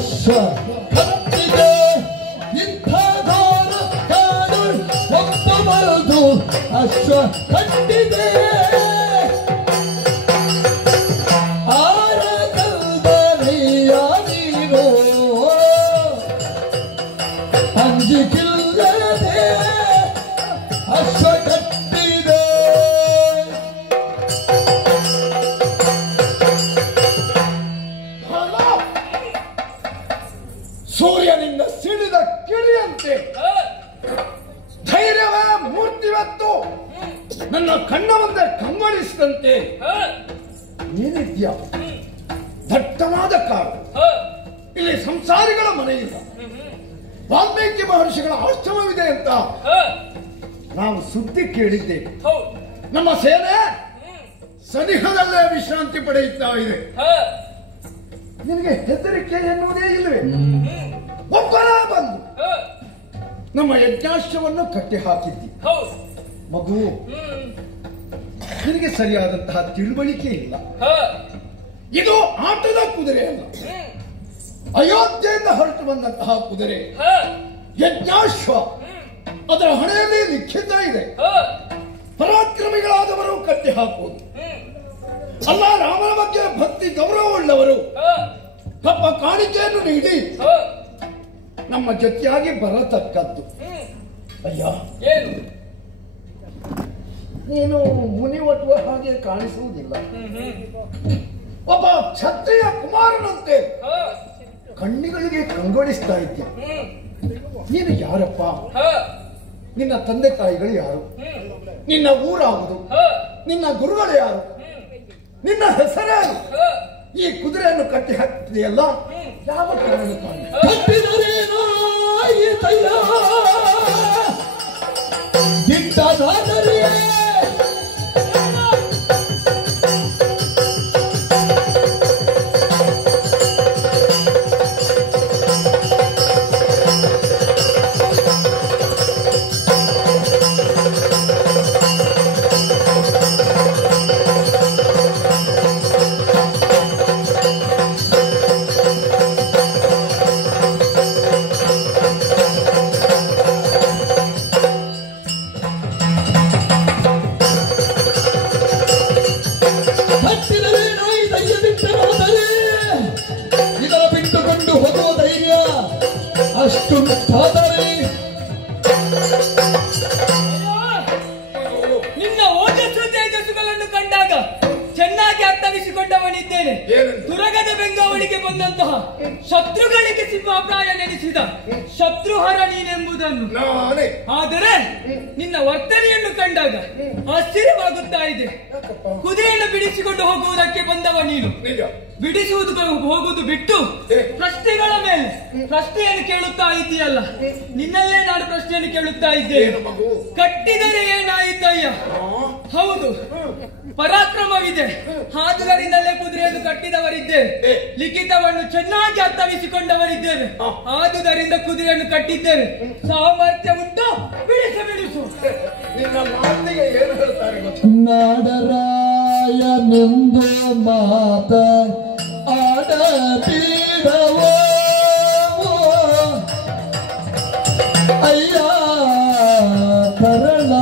ಅಶ್ವ ಕತ್ತಿಗೆ ಇಂಥ ಘೋರ ಕಾಡು ಒಪ್ಪಬಾರದು ಅಶ್ವ ಕಟ್ಟಿದೆ ಆರಗಲ್ದನೆಯ ನೀನು ಅಂಜಿಕಿಲ್ಲದೆ ಅಶ್ವ ಕಟ್ಟಿದೆ ಸೂರ್ಯನಿಂದ ಸಿಡಿದ ಕಿಡಿಯಂತೆ ಧೈರ್ಯವ ಮೂರ್ತಿವತ್ತು ನನ್ನ ಕಣ್ಣ ಮುಂದೆ ಕಂಗೊಳಿಸಿದಂತೆ ಏನಿದ್ಯಾ ದಟ್ಟವಾದ ಕಾಡು, ಇಲ್ಲಿ ಸಂಸಾರಿಗಳ ಮನೆಯಿಲ್ಲ, ವಾಲ್ಮೀಕಿ ಮಹರ್ಷಿಗಳ ಆಶ್ರಮವಿದೆ ಅಂತ ನಾವು ಸುದ್ದಿ ಕೇಳಿದ್ದೇವೆ. ನಮ್ಮ ಸೇನೆ ಸನಿಹದಲ್ಲೇ ವಿಶ್ರಾಂತಿ ಪಡೆಯುತ್ತಾ ಇದೆ. ನಿನಗೆ ಹೆದರಿಕೆ ಎನ್ನುವುದೇ ಇಲ್ಲವೇ? ಒಬ್ಬರೇ ಬಂದು ನಮ್ಮ ಯಜ್ಞಾಶ್ವವನ್ನು ಕಟ್ಟಿ ಹಾಕಿದ್ದಿ. ಮಗು, ನಿನಗೆ ಸರಿಯಾದಂತಹ ತಿಳುವಳಿಕೆ ಇಲ್ಲ. ಇದು ಆಟದ ಕುದುರೆ ಅಲ್ಲ, ಅಯೋಧ್ಯೆಯಿಂದ ಹೊರಟು ಬಂದಂತಹ ಕುದುರೆ ಯಜ್ಞಾಶ್ವ. ಅದರ ಹಣೆಯಲ್ಲಿ ಲಿಖಿತ ಇದೆ, ಪರಾಕ್ರಮಿಗಳಾದವರು ಕಟ್ಟಿ ಹಾಕುವುದು ಅಲ್ಲ. ರಾಮನ ಬಗ್ಗೆ ಭಕ್ತಿ ಗೌರವವುಳ್ಳವರು ಕಪ್ಪ ಕಾಣಿಕೆಯನ್ನು ನೀಡಿ ನಮ್ಮ ಜೊತೆಯಾಗಿ ಬರತಕ್ಕದ್ದು. ಅಯ್ಯ, ನೀನು ಮುನಿ ಒಟ್ಟುವ ಹಾಗೆ ಕಾಣಿಸುವುದಿಲ್ಲ. ಒಬ್ಬ ಕ್ಷತ್ರಿಯ ಕುಮಾರನಂತೆ ಕಣ್ಣಿಗಳಿಗೆ ಕಂಗೊಳಿಸ್ತಾ ಇದ್ದೆ. ನೀನು ಯಾರಪ್ಪ? ನಿನ್ನ ತಂದೆ ತಾಯಿಗಳು ಯಾರು? ನಿನ್ನ ಊರಾವುದು? ನಿನ್ನ ಗುರುಗಳು ಯಾರು? ನಿನ್ನ ಹೆಸರೇನು? ಈ ಕುದುರೆಯನ್ನು ಕಟ್ಟಿ ಹಾಕಿದೆಯಲ್ಲ, ಯಾವ ಕಾರಣಕ್ಕಾಗಿ ಕಟ್ಟಿದರೇನೋ ಆಯಿತಯ್ಯ ದಿಟ್ಟನಾದರಿಯೇ ಇದರ ಬಿಟ್ಟುಕೊಂಡು ಹೋಗುವ ಧೈರ್ಯ ಅಷ್ಟುಂಟಾದರೆ ನಿನ್ನ ಓಜಸ್ಸು ತೇಜಸ್ಸುಗಳನ್ನು ಕಂಡಾಗ ಚೆನ್ನಾಗಿ ಅರ್ಥವಿಸಿಕೊಂಡವನಿದ್ದೇನೆ. ತುರಗದ ಬೆಂಗಾವಳಿಗೆ ಬಂದಂತಹ ಶತ್ರುಗಳಿಗೆ ಸಿಂಹಾಪ್ರಾಯ ನೆನೆಸಿದ ಶತ್ರುಹರ ನೀನೆಂಬುದನ್ನು. ಆದರೆ ನಿನ್ನ ವರ್ತನೆಯನ್ನು ಕಂಡಾಗ ಆಶ್ಚರ್ಯವಾಗುತ್ತಾ ಇದೆ. ಕುದುರೆಯನ್ನು ಬಿಡಿಸಿಕೊಂಡು ಹೋಗುವುದಕ್ಕೆ ಬಂದವ ನೀನು. ಬಿಡಿಸುವುದು ಹೋಗುವುದು ಬಿಟ್ಟು ಪ್ರಶ್ನೆಗಳ ಮೇಲೆ ಪ್ರಶ್ನೆಯನ್ನು ಕೇಳುತ್ತಾ ಇದೆಯಲ್ಲ. ನಿನ್ನಲ್ಲೇ ನಾನು ಪ್ರಶ್ನೆಯನ್ನು ಕೇಳುತ್ತಾ ಇದ್ದೇನೆ. ಕಟ್ಟಿದರೆ ಏನಾಯಿತಯ್ಯ? ಹೌದು, ಪರಾಕ್ರಮವಿದೆ, ಆದುದರಿಂದಲೇ ಕುದುರೆಯನ್ನು ಕಟ್ಟಿದವರಿದ್ದೇವೆ. ಲಿಖಿತವನ್ನು ಚೆನ್ನಾಗಿ ಅರ್ಥವಿಸಿಕೊಂಡವರಿದ್ದೇವೆ, ಆದುದರಿಂದ ಕುದುರೆಯನ್ನು ಕಟ್ಟಿದ್ದೇವೆ. ಸಾಮರ್ಥ್ಯ ಉಂಟು, ಬಿಡಿಸು. ನಿನ್ನ ಮಾತಿಗೆ ಏನು ಹೇಳ್ತಾರೆ? ನಾಡರಾಯನೆಂದು ಮಾತ ಆಡಬೀಡವೋ ಅಯ್ಯ ಕರಳ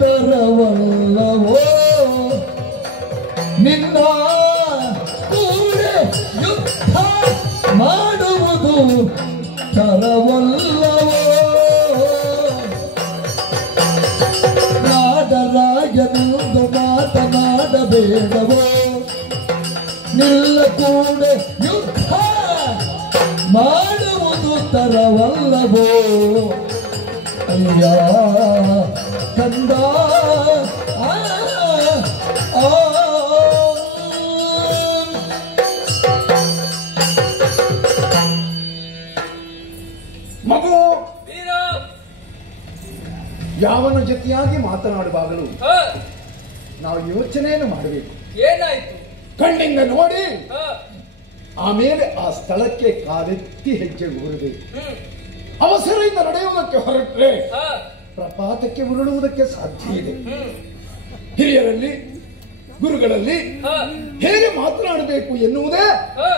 ತರವಲ್ಲವೋ ನಿನ್ನ ಕೂಡೆ ಯುದ್ಧ ಮಾಡುವುದು ತರವಲ್ಲವೋ ನಾಡರಾಯನೆಂದು ಮಾತನಾಡಬೇಡವೋ ನಿಲ್ಲ ಕೂಡೆ ಯುದ್ಧ ಮಾಡುವುದು ತರವಲ್ಲವೋ ಅಯ್ಯ ಕಂದ ಆ, ಆ, ಮಗು ವೀರ ಯಾವನ ಜೊತೆಯಾಗಿ ಮಾತನಾಡುವಾಗಲೂ ಹ, ನಾವು ಯೋಚನೆಯನ್ನು ಮಾಡಬೇಕು. ಏನಾಯ್ತು? ಕಣ್ಣಿಂದ ನೋಡಿ ಹ, ಆಮೇಲೆ ಆ ಸ್ಥಳಕ್ಕೆ ಕಾಲೆತ್ತಿ ಹೆಜ್ಜೆ ಊರಬೇಕು. ಹ್ಮ್, ಅವಸರದಿಂದ ನಡೆಯುವುದಕ್ಕೆ ಹೊರಟ್ರೆ ಹ, ಪ್ರಪಾತಕ್ಕೆ ಉರುಳುವುದಕ್ಕೆ ಸಾಧ್ಯ ಇದೆ. ಹ್ಮ್, ಹಿರಿಯರಲ್ಲಿ ಗುರುಗಳಲ್ಲಿ ಹ, ಹೇಗೆ ಮಾತನಾಡಬೇಕು ಎನ್ನುವುದೇ ಹ.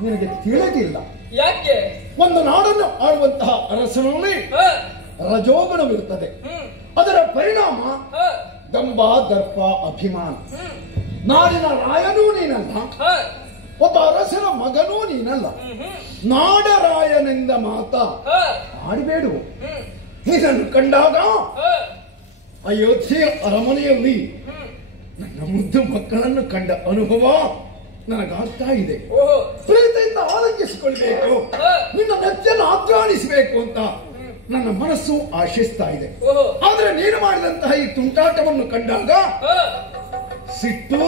ನಿನಗೆ ತಿಳಿದಿಲ್ಲ. ಯಾಕೆ? ಒಂದು ನಾಡನ್ನು ಆಳುವಂತಹ ಅರಸನಲ್ಲಿ ಹ, ರಜೋಗುಣವಿರುತ್ತದೆ. ಹ್ಮ್, ಅದರ ಪರಿಣಾಮ ಹ, ದಂಭ ದರ್ಪ ಅಭಿಮಾನ. ಹ್ಮ್, ನಾಡಿನ ರಾಯನೂ ನೀನಲ್ಲ, ಹ, ಒಬ್ಬ ಅರಸನ ಮಗನೂ ನೀನಲ್ಲ. ಹ್ಮ್, ಹ್ಮ್, ನಾಡರಾಯನೆಂದ ಮಾತ ಹ, ಆಡಬೇಡು. ಹ್ಮ್, ಇದನ್ನು ಕಂಡಾಗ ಹ, ಅಯೋಧ್ಯೆಯ ಅರಮನೆಯಲ್ಲಿ ಹ್ಮ್. ನನ್ನ ಮುದ್ದು ಮಕ್ಕಳನ್ನು ಕಂಡ ಅನುಭವ ನನಗಾಗ್ತಾ ಇದೆ. ಓಹೋ, ಪ್ರೀತಿಯಿಂದ ಆಲಂಗಿಸಿಕೊಳ್ಬೇಕು, ಹ, ನಿನ್ನ ನೆಚ್ಚನ್ನು ಆಘ್ರಾಣಿಸಬೇಕು ಅಂತ ನನ್ನ ಮನಸ್ಸು ಆಶಿಸ್ತಾ ಇದೆ. ಓಹೋ, ಆದ್ರೆ ನೀನು ಮಾಡಿದಂತಹ ಈ ತುಂಟಾಟವನ್ನು ಕಂಡಾಗ ಹ, ಸಿಟ್ಟು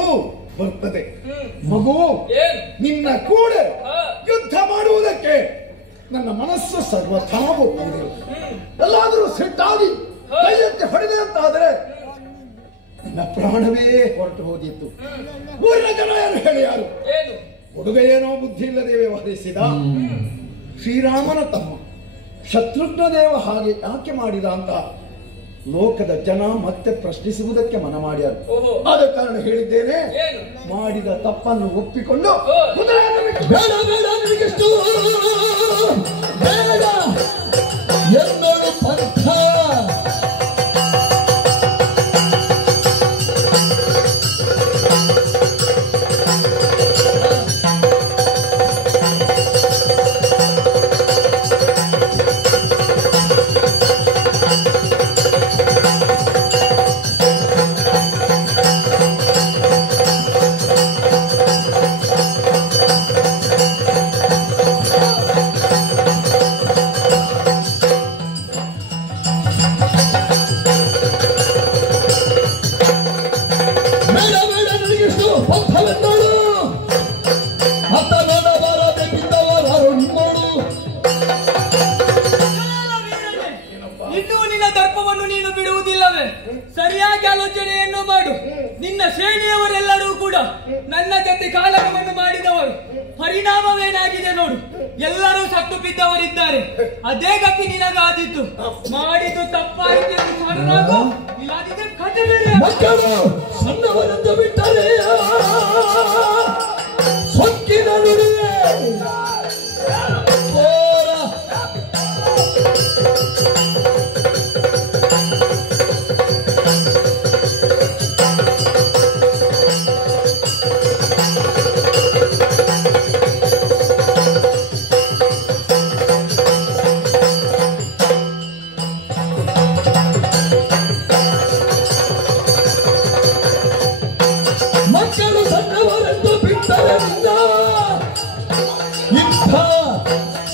ಬರ್ತದೆ. ಹ್ಮ್. ಮಗು, ಏನ್? ನಿನ್ನ ಕೂಡ ಹ, ಯುದ್ಧ ಮಾಡುವುದಕ್ಕೆ ನನ್ನ ಮನಸ್ಸು ಸರ್ವಥಾ ಒಪ್ಪುವುದಿಲ್ಲ. ಹ್ಮ್, ಎಲ್ಲಾದರೂ ಸಿಟ್ಟಾಗಿ ಕೈಯೆತ್ತಿ ಹೊಡೆದೆ ಅಂತಾದ್ರೆ ನನ್ನ ಪ್ರಾಣವೇ ಹೊರಟು ಹೋಗಿತ್ತು. ಊರಿನ ಜನ ಏನು ಹೇಳಿ ಯಾರು? ಏನು? ಹುಡುಗ ಏನೋ ಬುದ್ಧಿ ಇಲ್ಲದೆ ವ್ಯವಹರಿಸಿದ. ಶ್ರೀರಾಮನ ತಮ್ಮ ಶತ್ರುಘ್ನ ದೇವ ಹಾಗೆ ಯಾಕೆ ಮಾಡಿದ ಅಂತ ಲೋಕದ ಜನ ಮತ್ತೆ ಪ್ರಶ್ನಿಸುವುದಕ್ಕೆ ಮನ ಮಾಡ್ಯಾರು. ಓಹೋ, ಆದ ಕಾರಣ ಹೇಳಿದ್ದೇನೆ, ಏನು? ಮಾಡಿದ ತಪ್ಪನ್ನು ಒಪ್ಪಿಕೊಂಡು ಹ. ಕುದುರೆಯನ್ನು ಬಿಟ್ಟು ಬೇಡ ಬೇಡ ನಿನಗಿಷ್ಟು ಬೇಡ ಎನ್ನಳು ಪಂಥ ಬೇಡ ಬೇಡ ನನಗಿಷ್ಟು ಪಂಥವೆನ್ನಳು ಅತ್ತ ನೋಡಬಾರದೆ ಬಿದ್ದವರಾರು ನಿಮ್ಮೋಡು ಇನ್ನೂ ನಿನ್ನ ದರ್ಪವನ್ನು ನೀನು ಬಿಡುವುದಿಲ್ಲವೇ? ಸರಿಯಾಗಿ ಆಲೋಚನೆಯನ್ನು ಮಾಡು. ನಿನ್ನ ಶ್ರೇಣಿಯವರೆಲ್ಲರೂ ಕೂಡ ನನ್ನ ಜೊತೆ ಕಾಲಕವನ್ನು ಮಾಡಿದವರು. ಪರಿಣಾಮವೇನಾಗಿದೆ ನೋಡು. ಎಲ್ಲರೂ ಸತ್ತು ಬಿದ್ದವರಿದ್ದಾರೆ. ಅದೇ ಗತಿ ನಿನಗಾದಿತ್ತು. ಮಾಡಿದ್ದು ತಪ್ಪಾಯಿತು ಎಂದು ಶರಣಾಗು. ಇಲ್ಲದಿದ್ದರೆ ಕಥೆಗಳೇ. ಮಕ್ಕಳು ಸಣ್ಣವರೆಂದು ಬಿಟ್ಟರೆ ಸೊಕ್ಕಿನ ನುಡಿಯೇ ಓರ ಮಕ್ಕಳು ಸಣ್ಣವರೆಂದು ಬಿಟ್ಟರೆ ನಿನ್ನ ಇಂಥ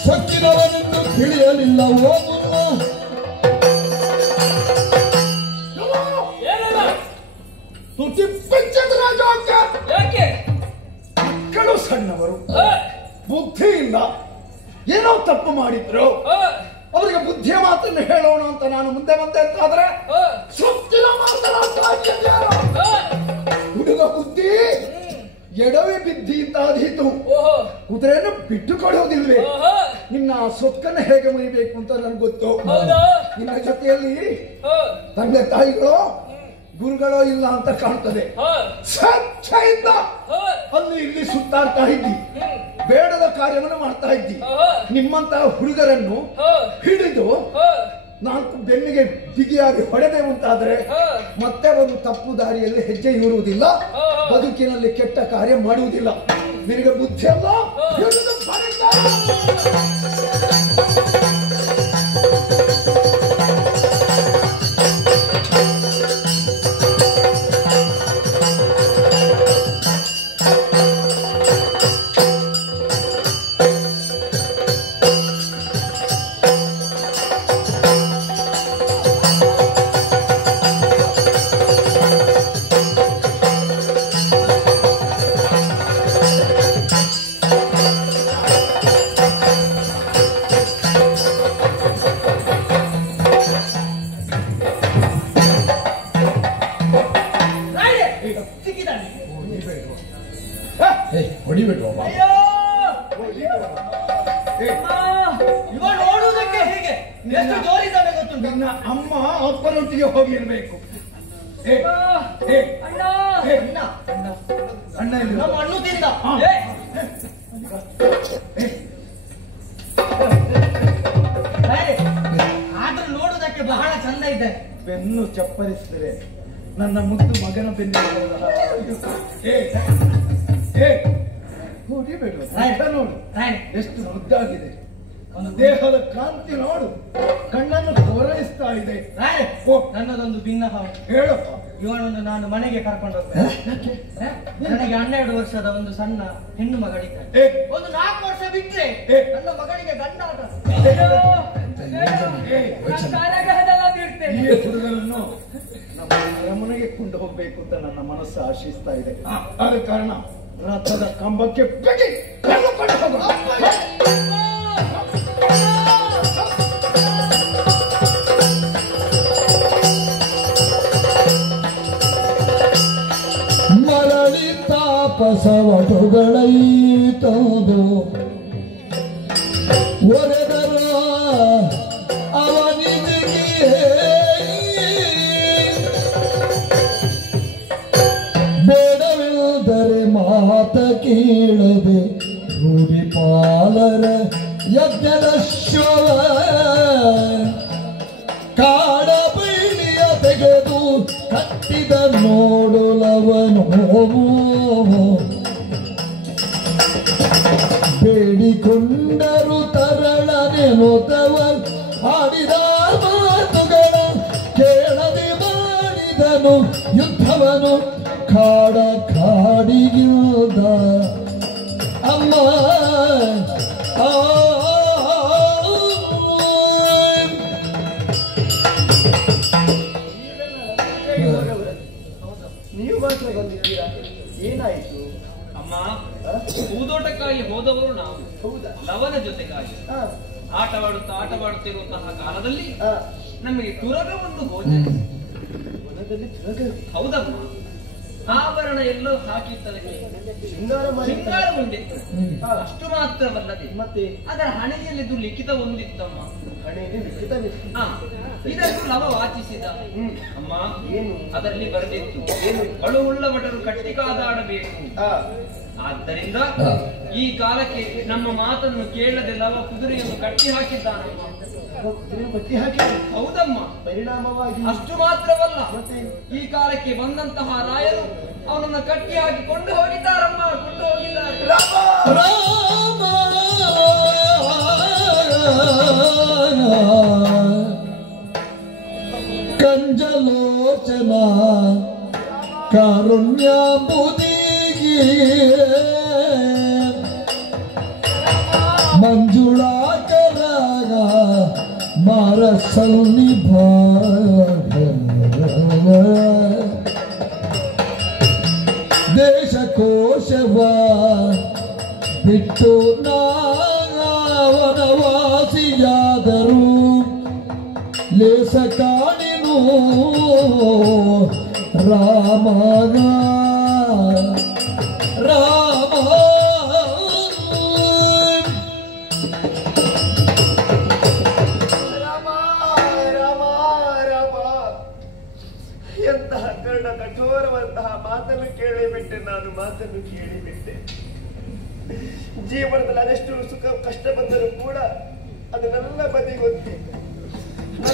ಸೊಕ್ಕಿನವನೆಂದು ತಿಳಿಯಲಿಲ್ಲವೋ ಮುನ್ನ ಏನಲ್ಲ? ತುಟಿ ಪಂಚದ ರಾಜ. ಯಾಕೆ? ಮಕ್ಕಳು ಸಣ್ಣವರು, ಹ, ಬುದ್ಧಿ ಇಲ್ಲ, ಏನೋ ತಪ್ಪು ಮಾಡಿದ್ರು. ಹ, ಅವರಿಗೆ ಬುದ್ಧಿಯ ಮಾತನ್ನು ಹೇಳೋಣ ಅಂತ ನಾನು ಮುಂದೆ ಬಂದೆ ಅಂತಾದ್ರೆ ಹ, ಸೊಕ್ಕಿನ ಮಾತನಾಡ್ತಾ ಇದ್ದೀಯಲ್ಲ. ಹ. ಹುಡುಗ ಬುದ್ಧಿ ಎಡವೆ ಬಿದ್ದಿ ಅಂತಾದೀತು. ಓಹೋ, ಕುದುರೆಯನ್ನು ಬಿಟ್ಟು ಕೊಡುವುದಿಲ್ವೇ? ಓಹೋ, ನಿನ್ನ ಸೊಕ್ಕನ್ನು ಹೇಗೆ ಮುರಿಬೇಕು ಅಂತ ನನ್ಗೆ ಗೊತ್ತು. ಹೌದಾ? ನಿನ್ನ ಜೊತೆಯಲ್ಲಿ ಹ, ತಂದೆ ತಾಯಿಗಳು ಗುರುಗಳೋ ಇಲ್ಲ ಅಂತ ಕಾಣ್ತದೆ. ಹ, ಸ್ವಚ್ಛೆಯಿಂದ ಹ, ಅಲ್ಲಿ ಇಲ್ಲಿ ಸುತ್ತಾಡ್ತಾ ಇದ್ದಿ, ಹ್ಮ್, ಬೇಡದ ಕಾರ್ಯವನ್ನು ಮಾಡ್ತಾ ಇದ್ದಿ. ಹ, ನಿಮ್ಮಂತಹ ಹುಡುಗರನ್ನು ಹ, ಹಿಡಿದು ಹ, ನಾಲ್ಕು ಬೆನ್ನಿಗೆ ಬಿಗಿಯಾಗಿ ಹೊಡೆದೆ ಅಂತಾದ್ರೆ ಹ. ಮತ್ತೆ ಒಂದು ತಪ್ಪು ದಾರಿಯಲ್ಲಿ ಹೆಜ್ಜೆ ಇರುವುದಿಲ್ಲ, ಬದುಕಿನಲ್ಲಿ ಕೆಟ್ಟ ಕಾರ್ಯ ಮಾಡುವುದಿಲ್ಲ. ನಿನಗೆ ಬುದ್ಧಿ ಅಲ್ಲ, ಹಿಡಿದು ಬಡಿದ. ಹೊಡಿಬೇಡುವ ಬಾಬಾ. ಅಯ್ಯೋ ಏ, ಇವ ನೋಡುವುದಕ್ಕೆ ಹೇಗೆ ಎಷ್ಟು ಜೋರಿದ್ದಾನೆ ಗೊತ್ತುಂಟು. ನನ್ನ ಅಮ್ಮ ಅಪ್ಪನೊಟ್ಟಿಗೆ ಹೋಗಿರ್ಬೇಕು. ಏ, ಏ, ಅಣ್ಣ ಏ, ಅಣ್ಣ ಅಣ್ಣ ಇಲ್ಲಿ ನಮ್ಮ ಹಣ್ಣು ತಿಂದ. ಹಾ. ಏ, ಏ, ಬೇರೆ. ಆದ್ರೂ ನೋಡುವುದಕ್ಕೆ ಬಹಳ ಚಂದ ಇದೆ. ಬೆನ್ನು ಚಪ್ಪರಿಸಿದರೆ ನನ್ನ ಮುದ್ದು ಮಗನ ಬೆನ್ನು ಏ ಏ ಹೊಡಿಬೇಡ. ನೋಡು ಎಷ್ಟು ಮುದ್ದಾಗಿದೆ. ಒಂದು ದೇಹದ ಕಾಂತಿ ನೋಡು, ಕಣ್ಣನ್ನು ಹೊರಳಿಸ್ತಾ ಇದೆ. ಓ, ನನ್ನದೊಂದು ಭಿನ್ನ ಭಾವ. ಹೇಳಪ್ಪ. ಇವನನ್ನು ನಾನು ಮನೆಗೆ ಕರ್ಕೊಂಡು ಹೋಗ್ತೇನೆ. ನನಗೆ 12 ವರ್ಷದ ಒಂದು ಸಣ್ಣ ಹೆಣ್ಣು ಮಗಳಿದ್ದಾಳೆ. ಏ, ಒಂದು 4 ವರ್ಷ ಬಿಟ್ರೆ ಏ, ನನ್ನ ಮಗಳಿಗೆ ಗಂಡಾಟ. ಈ ಹುಡುಗನನ್ನು ನಮ್ಮ ಅರಮನೆಗೆ ಕೊಂಡು ಹೋಗ್ಬೇಕು ಅಂತ ನನ್ನ ಮನಸ್ಸು ಆಶಿಸ್ತಾ ಇದೆ. ಆದ ಕಾರಣ ರಥದ ಕಂಬಕ್ಕೆ ಬೆಗಿ ಕರೆದುಕೊಂಡು ಹೋಗೋಣ. ಮರಳಿ ತಾಪಸವಟುಗಳೈತದು ಒರೆದರ ಅವನಿಗೆ ಬೇಡವಿಲ್ಲದರೆ ಮಾತ ಕೇಳದೆ ರೂಢಿಪಾಲರ ಯಜ್ಞದ ಶವ ಕಾಡ ಬೀಳಿಯ ತೆಗೆದು ಕಟ್ಟಿದ ನೋಡುಲವನು ಬೇಡಿಕೊಂಡರು ತರಳನೆ ನೋತವ ಆಡಿದ ಮಾತುಗಳ ಕೇಳದೆ ಮಾಡಿದನು ಯುದ್ಧವನು ಕಾಡ ಕಾಡಿಗಿಲ್ದ ಅಮ್ಮ ನೀವು ಮಾತ್ರ ಬಂದಿದ್ದೀರಾ? ಏನಾಯ್ತು ಅಮ್ಮ, ಹೂದೋಟಕ್ಕಾಗಿ ಹೋದವರು ನಾವು. ಹೌದಾ? ಲವನ ಜೊತೆಗಾಗಿ ಆಟವಾಡುತ್ತಿರುವಂತಹ ಕಾಲದಲ್ಲಿ ನಮಗೆ ತುರಗ ಒಂದು ಭೋಜನ. ಹೌದಮ್ಮ, ಆಭರಣ ಎಲ್ಲೋ ಹಾಕಿದ್ದಕ್ಕೆ ಶೃಂಗಾರ ಹೊಂದಿತ್ತು. ಅಷ್ಟು ಮಾತ್ರವಲ್ಲದೆ ಮತ್ತೆ ಅದರ ಹಣೆಯಲ್ಲಿದ್ದು ಲಿಖಿತ ಹೊಂದಿತ್ತಮ್ಮ. ಹಣೆಯಲ್ಲಿ ಲಿಖಿತ ಇದನ್ನು ಲವ ವಾಚಿಸಿದ. ಅಮ್ಮ, ಏನು ಅದರಲ್ಲಿ ಬರೆದಿತ್ತು, ಕಳುವುಳ್ಳ ಭಟರು ಕಟ್ಟಿ ಕಾದಾಡಬೇಕು. ಆದ್ದರಿಂದ ಈ ಕಾಲಕ್ಕೆ ನಮ್ಮ ಮಾತನ್ನು ಕೇಳದೆ ಲವ ಕುದುರೆಯನ್ನು ಕಟ್ಟಿ ಹಾಕಿದ್ದಾನಮ್ಮ. ಕಟ್ಟಿ ಹಾಕಿ. ಹೌದಮ್ಮ. ಪರಿಣಾಮವಾಗಿ ಅಷ್ಟು ಮಾತ್ರವಲ್ಲ, ಈ ಕಾಲಕ್ಕೆ ಬಂದಂತಹ ರಾಯರು ಅವನನ್ನು ಕಟ್ಟಿ ಹಾಕಿಕೊಂಡು ಹೋಗಿದ್ದಾರಮ್ಮ, ಕೊಂಡು ಹೋಗಿದ್ದಾರೆ. ಕಂಜಲೋಚನ ಕಾರುಣ್ಯಾಂಬುದಿಗೆ ಮಂಜುಳಾಕರಾಗ ಮಾರಸನ್ನಿಭ ದೇಶಕೋಶವ ಬಿಟ್ಟು ವನವಾಸಿಯಾದರು ಲೇಸ ಕಾಣಿನು ರಾಮನ ರಾಮ ಎಂತಹ ಕರ್ಣ ಕಠೋರವಂತಹ ಮಾತನ್ನು ಕೇಳಿಬಿಟ್ಟೆ. ನಾನು ಮಾತನ್ನು ಕೇಳಿಬಿಟ್ಟೆ. ಜೀವನದಲ್ಲಿ ಅದೆಷ್ಟು ಸುಖ ಕಷ್ಟ ಬಂದರೂ ಕೂಡ